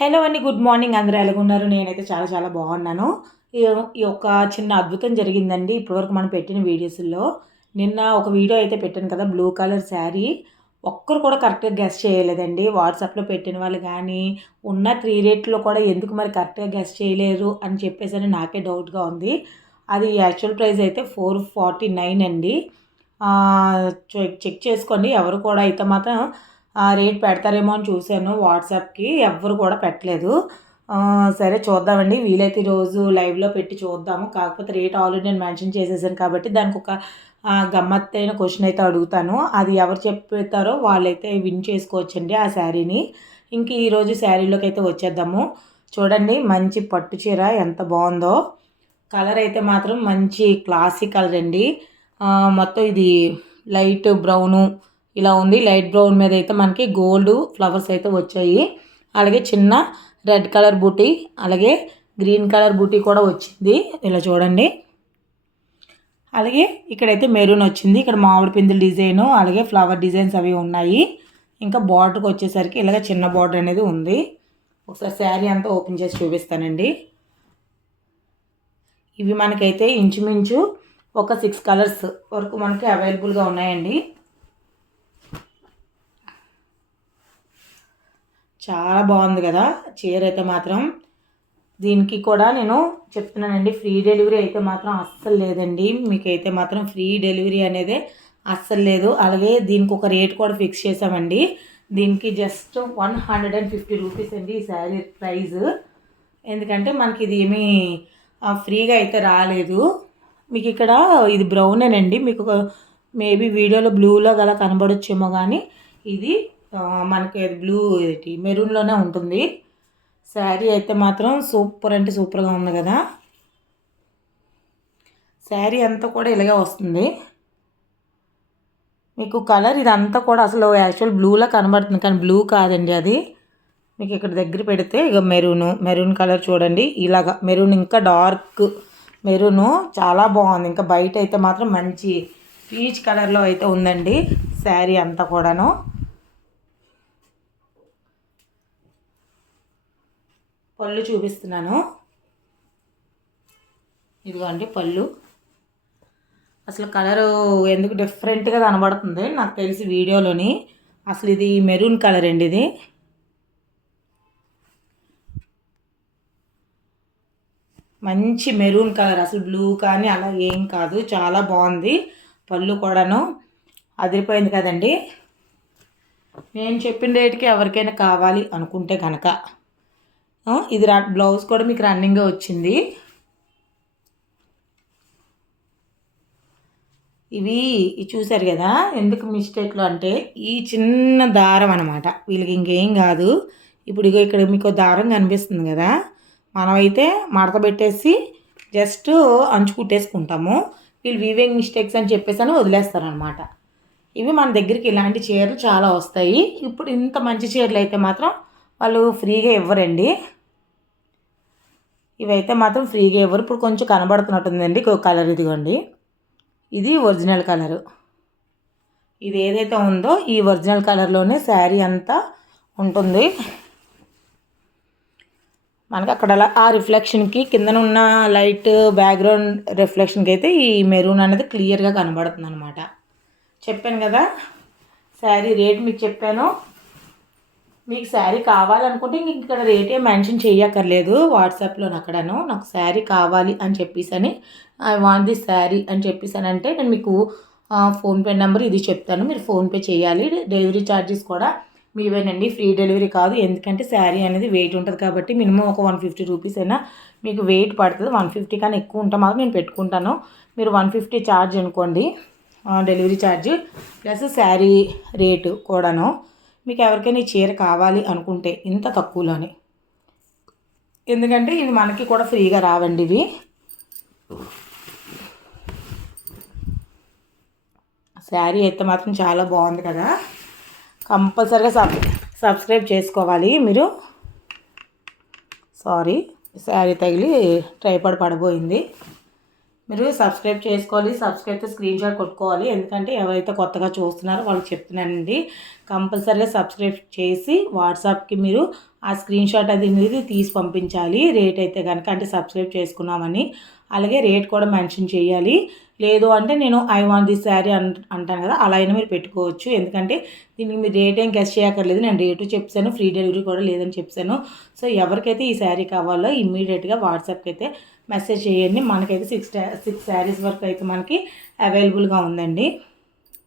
Hello అండి, good morning. అందరూ ఎలాగున్నారు? నేనైతే చాలా చాలా బాగున్నాను. ఈ ఈ యొక్క చిన్న అద్భుతం జరిగిందండి ఇప్పటివరకు మనం పెట్టిన వీడియోస్‌లో. నిన్న ఒక వీడియో అయితే పెట్టాను కదా! Blue colour sari. ఒక్కరు కూడా కరెక్ట్‌గా గెస్ చేయలేదండి. వాట్సాప్‌లో పెట్టిన వాళ్ళు గానీ, ఉన్న 3 రేట్‌లో కూడా ఎందుకు మరి కరెక్ట్‌గా గెస్ చేయలేరు అని చెప్పేసని నాకే డౌట్‌గా ఉంది. అది యాక్చువల్ ప్రైస్ అయితే 449 అండి. చెక్ చేసుకోండి. ఎవరు కూడా అయితే మాత్రం రేట్ పెడతారేమో అని చూసాను వాట్సాప్‌కి. ఎవ్వరు కూడా పెట్టలేదు. సరే చూద్దామండి. వీలైతే ఈరోజు లైవ్‌లో పెట్టి చూద్దాము. కాకపోతే రేట్ ఆల్రెడీ నేను మెన్షన్ చేసేసాను కాబట్టి దానికొక గమ్మత్తైన క్వెషన్ అయితే అడుగుతాను. అది ఎవరు చెప్తారో వాళ్ళైతే విన్ చేసుకోవచ్చండి ఆ శారీని. ఇంక ఈరోజు శారీలోకైతే వచ్చేద్దాము. చూడండి, మంచి పట్టు చీర ఎంత బావుందో. కలర్ అయితే మాత్రం మంచి క్లాసీ కలర్ అండి. మొత్తం ఇది లైట్ బ్రౌను ఇలా ఉంది. లైట్ బ్రౌన్ మీద అయితే మనకి గోల్డ్ ఫ్లవర్స్ అయితే వచ్చాయి. అలాగే చిన్న రెడ్ కలర్ బూటీ, అలాగే గ్రీన్ కలర్ బూటీ కూడా వచ్చింది. ఇలా చూడండి. అలాగే ఇక్కడైతే మెరూన్ వచ్చింది. ఇక్కడ మామిడి పిందుల డిజైను, అలాగే ఫ్లవర్ డిజైన్స్ అవి ఉన్నాయి. ఇంకా బార్డర్కి వచ్చేసరికి ఇలాగ చిన్న బార్డర్ అనేది ఉంది. ఒకసారి శారీ అంతా ఓపెన్ చేసి చూపిస్తానండి. ఇవి మనకైతే ఇంచుమించు ఒక 6 కలర్స్ వరకు మనకి అవైలబుల్గా ఉన్నాయండి. చాలా బాగుంది కదా చీర అయితే మాత్రం. దీనికి కూడా నేను చెప్తున్నానండి, ఫ్రీ డెలివరీ అయితే మాత్రం అస్సలు లేదండి. మీకైతే మాత్రం ఫ్రీ డెలివరీ అనేది అస్సలు లేదు. అలాగే దీనికి ఒక రేట్ కూడా ఫిక్స్ చేసామండి. దీనికి జస్ట్ 150 రూపీస్ అండి ఈ శారీ ప్రైజ్. ఎందుకంటే మనకి ఇది ఏమీ ఫ్రీగా అయితే రాలేదు. మీకు ఇక్కడ ఇది బ్రౌనేనండి. మీకు మేబీ వీడియోలో బ్లూలో గల కనబడొచ్చేమో కానీ ఇది మనకి బ్లూ మెరూన్లోనే ఉంటుంది. శారీ అయితే మాత్రం సూపర్ అంటే సూపర్గా ఉంది కదా. శారీ అంతా కూడా ఇలాగే వస్తుంది. మీకు కలర్ ఇదంతా కూడా అసలు యాక్చువల్ బ్లూలా కనబడుతుంది కానీ బ్లూ కాదండి అది. మీకు ఇక్కడ దగ్గర పెడితే ఇక మెరూన్ కలర్ చూడండి. ఇలాగా మెరూన్, ఇంకా డార్క్ మెరూను చాలా బాగుంది. ఇంకా బయట అయితే మాత్రం మంచి పీచ్ కలర్లో అయితే ఉందండి శారీ అంతా కూడాను. పళ్ళు చూపిస్తున్నాను. ఇదిగోండి పళ్ళు. అసలు కలరు ఎందుకు డిఫరెంట్గా కనబడుతుంది నాకు తెలిసి వీడియోలోని. అసలు ఇది మెరూన్ కలర్ అండి. ఇది మంచి మెరూన్ కలర్, అసలు బ్లూ కానీ అలా ఏం కాదు. చాలా బాగుంది. పళ్ళు కూడాను అదిరిపోయింది కదండి. నేను చెప్పిన రేటుకి ఎవరికైనా కావాలి అనుకుంటే కనుక ఇది బ్లౌజ్ కూడా మీకు రన్నింగ్గా వచ్చింది. ఇవి చూసారు కదా ఎందుకు మిస్టేక్లో అంటే ఈ చిన్న దారం అనమాట. వీళ్ళకి ఇంకేం కాదు. ఇప్పుడు ఇక్కడ మీకు దారం కనిపిస్తుంది కదా, మనమైతే మడత పెట్టేసి జస్ట్ అంచు కుట్టేసుకుంటాము. వీళ్ళు వీవింగ్ మిస్టేక్స్ అని చెప్పేసి అని వదిలేస్తారనమాట. ఇవి మన దగ్గరికి ఇలాంటి చీరలు చాలా వస్తాయి. ఇప్పుడు ఇంత మంచి చీరలు అయితే మాత్రం వాళ్ళు ఫ్రీగా ఇవ్వరండి. ఇవైతే మాత్రం ఫ్రీగా ఇవ్వరు. ఇప్పుడు కొంచెం కనబడుతున్నట్టుందండి కలర్. ఇదిగోండి, ఇది ఒరిజినల్ కలరు. ఇది ఏదైతే ఉందో ఈ ఒరిజినల్ కలర్లోనే శారీ అంతా ఉంటుంది. మనకి అక్కడ ఆ రిఫ్లెక్షన్కి కిందన ఉన్న లైట్ బ్యాక్గ్రౌండ్ రిఫ్లెక్షన్కి అయితే ఈ మెరూన్ అనేది క్లియర్గా కనబడుతుంది అనమాట. చెప్పాను కదా శారీ రేట్ మీకు చెప్పాను. మీకు శారీ కావాలనుకుంటే ఇంక ఇక్కడ రేటే మెన్షన్ చేయక్కర్లేదు వాట్సాప్లో. అక్కడను నాకు శారీ కావాలి అని చెప్పేసి ఐ వాంట్ దిస్ శారీ అని చెప్పేసానంటే నేను మీకు ఫోన్పే నెంబర్ ఇది చెప్తాను, మీరు ఫోన్పే చేయాలి. డెలివరీ ఛార్జెస్ కూడా మీవేనండి, ఫ్రీ డెలివరీ కాదు. ఎందుకంటే శారీ అనేది వెయిట్ ఉంటుంది కాబట్టి మినిమం ఒక 150 రూపీస్ అయినా మీకు వెయిట్ పడుతుంది. 150 కన్నా ఎక్కువ ఉంటే మాత్రం నేను పెట్టుకుంటాను. మీరు 150 ఛార్జ్ అనుకోండి delivery charge plus sari rate కూడాను. మీకు ఎవరికైనా ఈ చీర కావాలి అనుకుంటే ఇంత తక్కువలోనే, ఎందుకంటే ఇది మనకి కూడా ఫ్రీగా రావండి ఇవి. శారీ అయితే మాత్రం చాలా బాగుంది కదా. కంపల్సరీగా సబ్స్క్రైబ్ చేసుకోవాలి మీరు. సారీ, శారీ తగిలి ట్రైపాడ్ పడబోయింది. మీరు సబ్స్క్రైబ్ చేసుకోవాలి. సబ్స్క్రైబ్తో స్క్రీన్ షాట్ కొట్టుకోవాలి. ఎందుకంటే ఎవరైతే కొత్తగా చూస్తున్నారో వాళ్ళకి చెప్తున్నానండి, కంపల్సరీగా సబ్స్క్రైబ్ చేసి వాట్సాప్కి మీరు ఆ స్క్రీన్ షాట్ అది అనేది తీసి పంపించాలి రేట్ అయితే కనుక, అంటే సబ్స్క్రైబ్ చేసుకున్నామని. అలాగే రేట్ కూడా మెన్షన్ చేయాలి. లేదు అంటే నేను ఐ వాంట్ దిస్ శారీ అంటాను కదా, అలా అయినా మీరు పెట్టుకోవచ్చు. ఎందుకంటే దీనికి మీరు రేట్ ఏం గెస్ చేయక్కర్లేదు. నేను రేటు చెప్పాను, ఫ్రీ డెలివరీ కూడా లేదని చెప్పాను. సో ఎవరికైతే ఈ శారీ కావాలో ఇమ్మీడియట్గా వాట్సాప్కి అయితే మెసేజ్ చేయండి. మనకైతే 6 శారీస్ వరకు అయితే మనకి అవైలబుల్గా ఉందండి.